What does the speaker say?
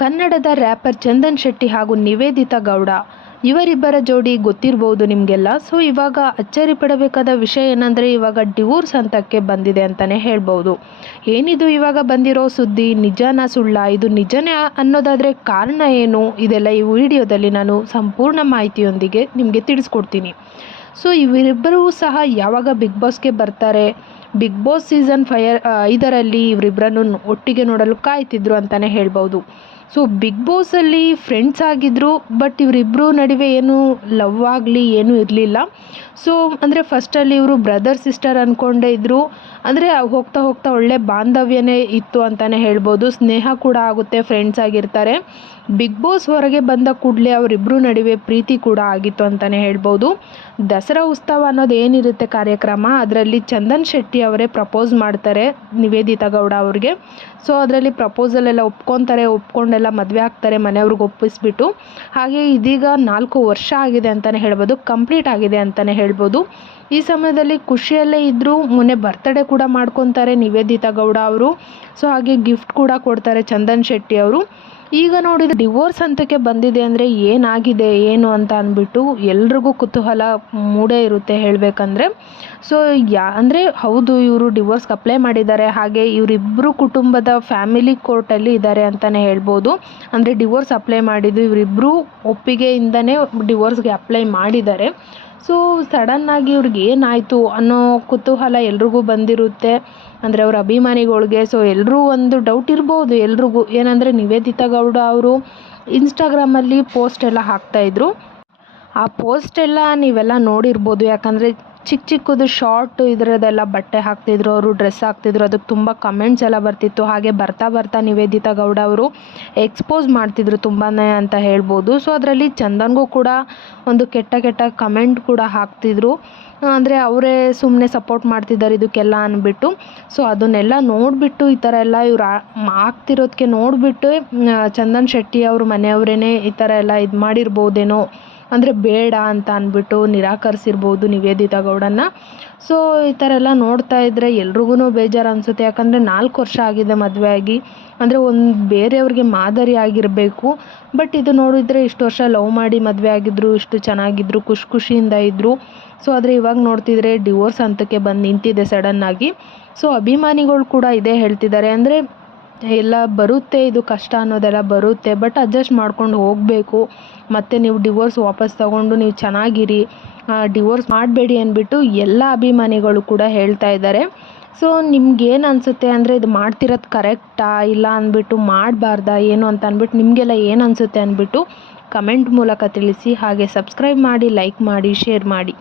ಕನ್ನಡದ ರ್ಯಾಪರ್ ಚಂದನ್ ಶೆಟ್ಟಿ ಹಾಗೂ ನಿವೇದಿತಾ ಗೌಡ. ಇವರಿಬ್ಬರ ಜೋಡಿ ಗೊತ್ತಿರ್ಬೋದು ನಿಮಗೆಲ್ಲ. ಸೊ ಇವಾಗ ಅಚ್ಚರಿ ಪಡಬೇಕಾದ ವಿಷಯ ಏನಂದರೆ, ಇವಾಗ ಡಿವೋರ್ಸ್ ಹಂತಕ್ಕೆ ಬಂದಿದೆ ಅಂತಲೇ ಹೇಳ್ಬೋದು. ಏನಿದು ಇವಾಗ ಬಂದಿರೋ ಸುದ್ದಿ? ನಿಜನಾ ಸುಳ್ಳ? ಇದು ನಿಜನೇ ಅನ್ನೋದಾದರೆ ಕಾರಣ ಏನು? ಇದೆಲ್ಲ ಈ ವಿಡಿಯೋದಲ್ಲಿ ನಾನು ಸಂಪೂರ್ಣ ಮಾಹಿತಿಯೊಂದಿಗೆ ನಿಮಗೆ ತಿಳಿಸ್ಕೊಡ್ತೀನಿ. ಸೊ ಇವರಿಬ್ಬರೂ ಸಹ ಯಾವಾಗ ಬಿಗ್ ಬಾಸ್ಗೆ ಬರ್ತಾರೆ? ಬಿಗ್ ಬಾಸ್ ಸೀಸನ್ ಫೈರ್ ಐದರಲ್ಲಿ ಇವರಿಬ್ಬರನ್ನು ಒಟ್ಟಿಗೆ ನೋಡಲು ಕಾಯ್ತಿದ್ರು ಅಂತಲೇ ಹೇಳ್ಬೋದು. ಸೊ ಬಿಗ್ ಬಾಸಲ್ಲಿ ಫ್ರೆಂಡ್ಸ್ ಆಗಿದ್ದರು ಬಟ್ ಇವರಿಬ್ಬರು ನಡುವೆ ಏನು ಲವ್ ಆಗಲಿ, ಏನೂ ಇರಲಿಲ್ಲ. ಸೊ ಅಂದರೆ ಫಸ್ಟಲ್ಲಿ ಇವರು ಬ್ರದರ್ ಸಿಸ್ಟರ್ ಅಂದ್ಕೊಂಡೇ ಇದ್ದರು ಅಂದರೆ ಹೋಗ್ತಾ ಹೋಗ್ತಾ ಒಳ್ಳೆ ಬಾಂಧವ್ಯನೇ ಇತ್ತು ಅಂತಲೇ ಹೇಳ್ಬೋದು. ಸ್ನೇಹ ಕೂಡ ಆಗುತ್ತೆ ಫ್ರೆಂಡ್ಸ್ ಆಗಿರ್ತಾರೆ. ಬಿಗ್ ಬಾಸ್ ಹೊರಗೆ ಬಂದ ಕೂಡಲೇ ಅವರಿಬ್ಬರು ನಡುವೆ ಪ್ರೀತಿ ಕೂಡ ಆಗಿತ್ತು ಅಂತಲೇ ಹೇಳ್ಬೋದು. ದಸರಾ ಉತ್ಸವ ಅನ್ನೋದು ಏನಿರುತ್ತೆ ಕಾರ್ಯಕ್ರಮ? ಅದರಲ್ಲಿ ಚಂದನ್ ಶೆಟ್ಟಿ ಅವರೇ ಪ್ರಪೋಸ್ ಮಾಡ್ತಾರೆ, ನಿವೇದಿತಾ ಗೌಡ ಅವ್ರಿಗೆ. ಸೊ ಅದರಲ್ಲಿ ಪ್ರಪೋಸಲ್ ಎಲ್ಲ ಒಪ್ಕೊತಾರೆ, ಒಪ್ಕೊಂಡೆಲ್ಲ ಮದುವೆ ಆಗ್ತಾರೆ, ಮನೆಯವ್ರಿಗೆ ಒಪ್ಪಿಸ್ಬಿಟ್ಟು. ಹಾಗೆ ಇದೀಗ ನಾಲ್ಕು ವರ್ಷ ಆಗಿದೆ ಅಂತಲೇ ಹೇಳ್ಬೋದು ಕಂಪ್ಲೀಟ್ ಆಗಿದೆ ಅಂತಲೇ ಹೇಳ್ಬೋದು. ಈ ಸಮಯದಲ್ಲಿ ಖುಷಿಯಲ್ಲೇ ಇದ್ದರೂ ಮೊನ್ನೆ ಬರ್ತಡೇ ಕೂಡ ಮಾಡ್ಕೊತಾರೆ ನಿವೇದಿತಾ ಗೌಡ ಅವರು. ಸೊ ಹಾಗೆ ಗಿಫ್ಟ್ ಕೂಡ ಕೊಡ್ತಾರೆ ಚಂದನ್ ಶೆಟ್ಟಿ ಅವರು. ಈಗ ನೋಡಿದ್ರೆ ಡಿವೋರ್ಸ್ ಹಂತಕ್ಕೆ ಬಂದಿದೆ ಅಂದರೆ ಏನಾಗಿದೆ, ಏನು ಅಂತ ಅಂದ್ಬಿಟ್ಟು ಎಲ್ರಿಗೂ ಕುತೂಹಲ ಮೂಡೇ ಇರುತ್ತೆ ಹೇಳಬೇಕಂದ್ರೆ. ಸೊ ಯಾ, ಅಂದರೆ ಹೌದು, ಇವರು ಡಿವೋರ್ಸ್ಗೆ ಅಪ್ಲೈ ಮಾಡಿದ್ದಾರೆ. ಹಾಗೆ ಇವರಿಬ್ಬರು ಕುಟುಂಬದ ಫ್ಯಾಮಿಲಿ ಕೋರ್ಟಲ್ಲಿ ಇದ್ದಾರೆ ಅಂತಲೇ ಹೇಳ್ಬೋದು. ಅಂದರೆ ಡಿವೋರ್ಸ್ ಅಪ್ಲೈ ಮಾಡಿದ್ದು ಇವರಿಬ್ಬರು ಒಪ್ಪಿಗೆಯಿಂದನೇ ಡಿವೋರ್ಸ್ಗೆ ಅಪ್ಲೈ ಮಾಡಿದ್ದಾರೆ. ಸೊ ಸಡನ್ನಾಗಿ ಇವ್ರಿಗೆ ಏನಾಯಿತು ಅನ್ನೋ ಕುತೂಹಲ ಎಲ್ರಿಗೂ ಬಂದಿರುತ್ತೆ. ಅಂದರೆ ಅವ್ರ ಅಭಿಮಾನಿಗಳಿಗೆ. ಸೊ ಎಲ್ಲರೂ ಒಂದು ಡೌಟ್ ಇರ್ಬೋದು. ಎಲ್ರಿಗೂ ಏನಂದರೆ ನಿವೇದಿತಾ ಗೌಡ ಅವರು ಇನ್ಸ್ಟಾಗ್ರಾಮಲ್ಲಿ ಪೋಸ್ಟ್ ಎಲ್ಲ ಹಾಕ್ತಾಯಿದ್ರು ಆ ಪೋಸ್ಟ್ ಎಲ್ಲ ನೀವೆಲ್ಲ ನೋಡಿರ್ಬೋದು. ಯಾಕಂದರೆ ಚಿಕ್ಕ ಚಿಕ್ಕದು ಶಾರ್ಟ್ ಇದರದೆಲ್ಲ ಬಟ್ಟೆ ಹಾಕ್ತಿದ್ರು, ಅವರು ಡ್ರೆಸ್ ಹಾಕ್ತಿದ್ರು, ಅದಕ್ಕೆ ತುಂಬ ಕಮೆಂಟ್ಸ್ ಎಲ್ಲ ಬರ್ತಿತ್ತು. ಹಾಗೆ ಬರ್ತಾ ಬರ್ತಾ ನಿವೇದಿತಾ ಗೌಡ ಅವರು ಎಕ್ಸ್ಪೋಸ್ ಮಾಡ್ತಿದ್ರು ತುಂಬಾ ಅಂತ ಹೇಳ್ಬೋದು. ಸೊ ಅದರಲ್ಲಿ ಚಂದನ್ಗೂ ಕೂಡ ಒಂದು ಕೆಟ್ಟ ಕೆಟ್ಟ ಕಮೆಂಟ್ ಕೂಡ ಹಾಕ್ತಿದ್ರು. ಅಂದರೆ ಅವರೇ ಸುಮ್ಮನೆ ಸಪೋರ್ಟ್ ಮಾಡ್ತಿದ್ದಾರೆ ಇದಕ್ಕೆಲ್ಲ ಅಂದ್ಬಿಟ್ಟು ಸೊ ಅದನ್ನೆಲ್ಲ ನೋಡಿಬಿಟ್ಟು ಈ ಥರ ಎಲ್ಲ ಇವ್ರು ಆಗ್ತಿರೋದಕ್ಕೆ ನೋಡಿಬಿಟ್ಟು ಚಂದನ್ ಶೆಟ್ಟಿ ಅವ್ರ ಮನೆಯವರೇ ಈ ಥರ ಎಲ್ಲ ಇದು ಮಾಡಿರ್ಬೋದೇನೋ ಅಂದರೆ ಬೇಡ ಅಂತ ಅಂದ್ಬಿಟ್ಟು ನಿರಾಕರಿಸಿರ್ಬೋದು ನಿವೇದಿತಾ ಗೌಡನ್ನ. ಸೊ ಈ ಥರ ಎಲ್ಲ ನೋಡ್ತಾ ಇದ್ದರೆ ಎಲ್ರಿಗೂ ಬೇಜಾರು ಅನಿಸುತ್ತೆ. ಯಾಕಂದರೆ ನಾಲ್ಕು ವರ್ಷ ಆಗಿದೆ ಮದುವೆ ಆಗಿ. ಅಂದರೆ ಒಂದು ಬೇರೆಯವ್ರಿಗೆ ಮಾದರಿ ಆಗಿರಬೇಕು. ಬಟ್ ಇದು ನೋಡಿದರೆ ಇಷ್ಟು ವರ್ಷ ಲವ್ ಮಾಡಿ ಮದುವೆ ಆಗಿದ್ರು, ಇಷ್ಟು ಚೆನ್ನಾಗಿದ್ರು, ಖುಷಿ ಖುಷಿಯಿಂದ ಇದ್ದರು ಸೊ ಆದರೆ ಇವಾಗ ನೋಡ್ತಿದ್ರೆ ಡಿವೋರ್ಸ್ ಹಂತಕ್ಕೆ ಬಂದು ನಿಂತಿದೆ ಸಡನ್ನಾಗಿ ಸೊ ಅಭಿಮಾನಿಗಳು ಕೂಡ ಇದೇ ಹೇಳ್ತಿದ್ದಾರೆ. ಅಂದರೆ ಎಲ್ಲ ಬರುತ್ತೆ, ಇದು ಕಷ್ಟ ಅನ್ನೋದೆಲ್ಲ ಬರುತ್ತೆ ಬಟ್ ಅಡ್ಜಸ್ಟ್ ಮಾಡ್ಕೊಂಡು ಹೋಗಬೇಕು. ಮತ್ತು ನೀವು ಡಿವೋರ್ಸ್ ವಾಪಸ್ ತಗೊಂಡು ನೀವು ಚೆನ್ನಾಗಿರಿ. ಡಿವೋರ್ಸ್ ಮಾಡಬೇಡಿ ಅಂದ್ಬಿಟ್ಟು ಎಲ್ಲ ಅಭಿಮಾನಿಗಳು ಕೂಡ ಹೇಳ್ತಾ ಇದ್ದಾರೆ. ಸೊ ನಿಮ್ಗೇನು ಅನಿಸುತ್ತೆ ಅಂದರೆ ಇದು ಮಾಡ್ತಿರೋದು ಕರೆಕ್ಟಾ ಇಲ್ಲ ಅಂದ್ಬಿಟ್ಟು ಮಾಡಬಾರ್ದಾ, ಏನು ಅಂತ ಅಂದ್ಬಿಟ್ಟು ನಿಮಗೆಲ್ಲ ಏನು ಅನಿಸುತ್ತೆ ಅಂದ್ಬಿಟ್ಟು ಕಮೆಂಟ್ ಮೂಲಕ ತಿಳಿಸಿ, ಹಾಗೆ ಸಬ್ಸ್ಕ್ರೈಬ್ ಮಾಡಿ ಲೈಕ್ ಮಾಡಿ ಶೇರ್ ಮಾಡಿ.